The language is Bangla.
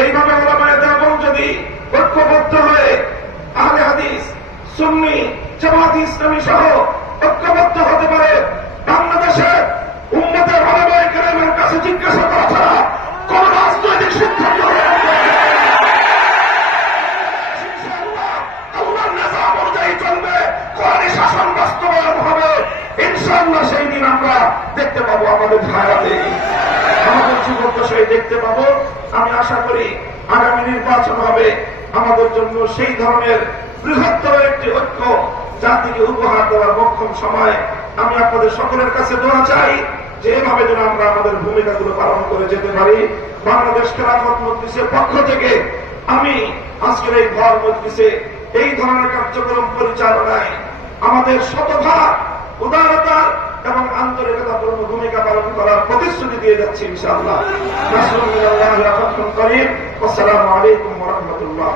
এইভাবে ওলামায়ে দেওবন্দ যদি ঐক্যবদ্ধ হয়ে আহলে হাদিস, সুন্নি, জামাত ইসলামী সহ ঐক্যবদ্ধ হতে পারে, বাংলাদেশে উম্মতের ওলামায়ে কেরামের কাছে জিজ্ঞাসা করা ছাড়া কোন রাজনৈতিক সিদ্ধান্ত আল্লাহর নিজাম অনুযায়ী চলবে, কোরআনী শাসন বাস্তবায়ন হবে। ইনশাআল্লাহ সেই দিন আমরা দেখতে পাবো, আমাদের হায়াতে আমাদের যুবদশায় দেখতে পাবো। আমি আশা করি আগামী নির্বাচন হবে আমাদের জন্য সেই ধরনের বৃহত্তর একটি ঐক্য জাতিকে উপহার দেওয়ার মোক্ষম সময়। আমি আপনাদের সকলের কাছে দোয়া চাই যে এভাবে যেন আমরা আমাদের ভূমিকাগুলো পালন করে যেতে পারি। বাংলাদেশ খেলাফত মজলিসের পক্ষ থেকে আমি আজকের এই ঘর মজলিসে এই ধরনের কার্যক্রম পরিচালনায় আমাদের শতভাগ উদারতা এবং আন্তরিকতাপূর্ণ ভূমিকা পালন করার প্রতিশ্রুতি দিয়ে যাচ্ছি ইনশাআল্লাহ। আসসালামু আলাইকুম ওয়া রাহমাতুল্লাহ।